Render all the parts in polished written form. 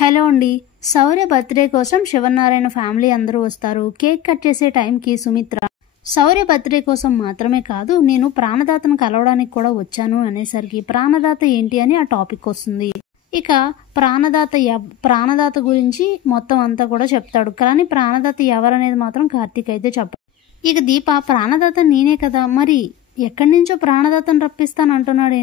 Hello అండి. శౌర్య birthday కోసం Sivanarayana family అందరూ వస్తారు. కేక్ కట్ చేసే టైంకి సుమిత్ర శౌర్య బర్త్డే కోసం మాత్రమే కాదు, నేను ప్రాణదాతను కలవడానికి కూడా వచ్చాను అనేసరికి ప్రాణదాత ఏంటి అని ఆ టాపిక్ వస్తుంది. ఇక ప్రాణదాత గురించి మొత్తం అంతా కూడా చెప్తాడు. కానీ ప్రాణదాత ఎవరనేది మాత్రం కార్తీక్ అయితే చెప్పాడు. ఇక దీప ప్రాణదాత నేనే కదా, మరి ఎక్కడి నుంచో ప్రాణదాతను రప్పిస్తాను అంటున్నాడు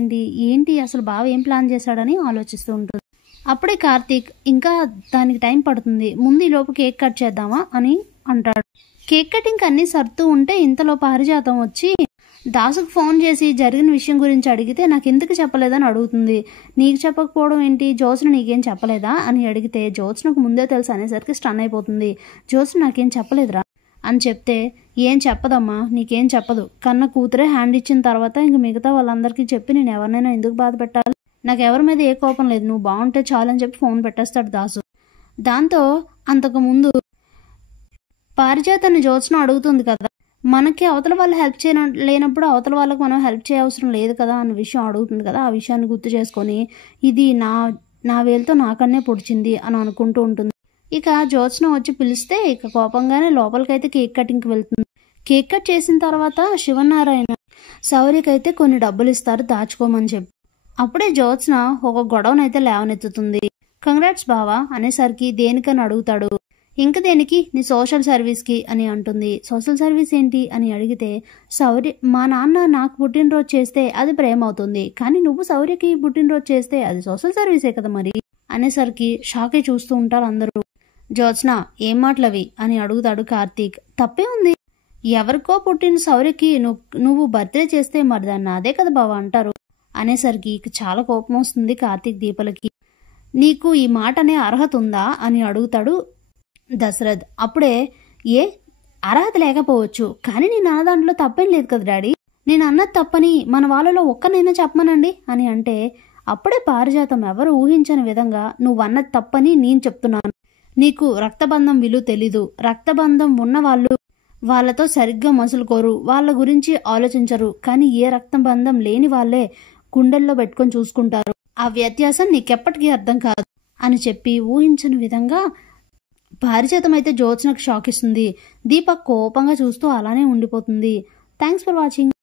ఏంటి అసలు బావ ఏం ప్లాన్ చేశాడని ఆలోచిస్తూ ఉంటుంది. అప్పుడే కార్తీక్ ఇంకా దానికి టైం పడుతుంది, ముందు ఈ లోపు కేక్ కట్ చేద్దామా అని అంటాడు. కేక్ కటింగ్ అన్ని సర్తూ ఉంటే ఇంతలో పారిజాతం వచ్చి దాసుకు ఫోన్ చేసి జరిగిన విషయం గురించి అడిగితే నాకు ఎందుకు చెప్పలేదని అడుగుతుంది. నీకు చెప్పకపోవడం ఏంటి, జ్యోత్స్న నీకేం చెప్పలేదా అని అడిగితే జ్యోత్స్నకు ముందే తెలుసు అనేసరికి స్టన్ అయిపోతుంది. జ్యోత్స్న నాకేం చెప్పలేదురా అని చెప్తే ఏం చెప్పదమ్మా, నీకేం చెప్పదు, కన్న కూతురే హ్యాండ్ ఇచ్చిన తర్వాత ఇంక మిగతా వాళ్ళందరికీ చెప్పి నేను ఎవరినైనా ఎందుకు బాధ పెట్టాలి, నాకు ఎవరి మీద ఏ కోపం లేదు, నువ్వు బాగుంటే చాలని చెప్పి ఫోన్ పెట్టేస్తాడు దాసు. దాంతో అంతకు ముందు పారిజాతాన్ని జ్యోత్స్న అడుగుతుంది కదా, మనకి అవతల వాళ్ళు హెల్ప్ లేనప్పుడు అవతల వాళ్ళకి మనం హెల్ప్ చేయవసరం లేదు కదా అన్న విషయం అడుగుతుంది కదా. ఆ విషయాన్ని గుర్తు చేసుకొని ఇది నా వేలుతో నాకన్నే పొడిచింది అని అనుకుంటూ ఉంటుంది. ఇక జ్యోత్స్న వచ్చి పిలిస్తే ఇక కోపంగానే లోపలికైతే కేక్ కటింగ్కి వెళ్తుంది. కేక్ కట్ చేసిన తర్వాత శివనారాయణ శౌర్యకైతే కొన్ని డబ్బులు ఇస్తారు దాచుకోమని చెప్పి. అప్పుడే జ్యోత్స్న ఒక గొడవనైతే లేవనెత్తుతుంది. కంగ్రాట్స్ బావా అనేసరికి దేనికని అడుగుతాడు. ఇంక దేనికి, నీ సోషల్ సర్వీస్కి అని అంటుంది. సోషల్ సర్వీస్ ఏంటి అని అడిగితే శౌర్య మా నాన్న నాకు పుట్టినరోజు చేస్తే అది ప్రేమ అవుతుంది, కానీ నువ్వు శౌర్యకి పుట్టినరోజు చేస్తే అది సోషల్ సర్వీసే కదా మరి అనేసరికి షాకే చూస్తూ ఉంటారు అందరూ. జ్యోత్స్న ఏం మాటలవి అని అడుగుతాడు కార్తీక్. తప్పే ఉంది, ఎవరికో పుట్టిన శౌర్యకి నువ్వు బర్త్డే చేస్తే మరి దాన్ని అదే కదా బావా అంటారు అనేసరికి చాలా కోపం వస్తుంది కార్తీక్ దీపలకి. నీకు ఈ మాట అనే అర్హత ఉందా అని అడుగుతాడు దశరథ్. అప్పుడే ఏ అర్హత లేకపోవచ్చు, కానీ నేను అన్న దాంట్లో తప్పేం లేదు కదా డాడీ, నేను అన్నది తప్పని మన వాళ్ళలో ఒక్కనైనా చెప్పమనండి అని అంటే అప్పుడే పారిజాతం ఎవరు ఊహించని విధంగా నువ్వు అన్నది తప్పని నేను చెప్తున్నాను, నీకు రక్తబంధం విలువ తెలీదు, రక్తబంధం ఉన్న వాళ్ళతో సరిగ్గా మసులుకోరు, వాళ్ళ గురించి ఆలోచించరు, కానీ ఏ రక్తబంధం లేని వాళ్ళే గుండెల్లో పెట్టుకొని చూసుకుంటారు, ఆ వ్యత్యాసం నీకెప్పటికీ అర్థం కాదు అని చెప్పి ఊహించని విధంగా పారిజాతం అయితే జ్యోత్స్నకు షాక్ ఇస్తుంది. దీపక్ కోపంగా చూస్తూ అలానే ఉండిపోతుంది. Thanks for watching.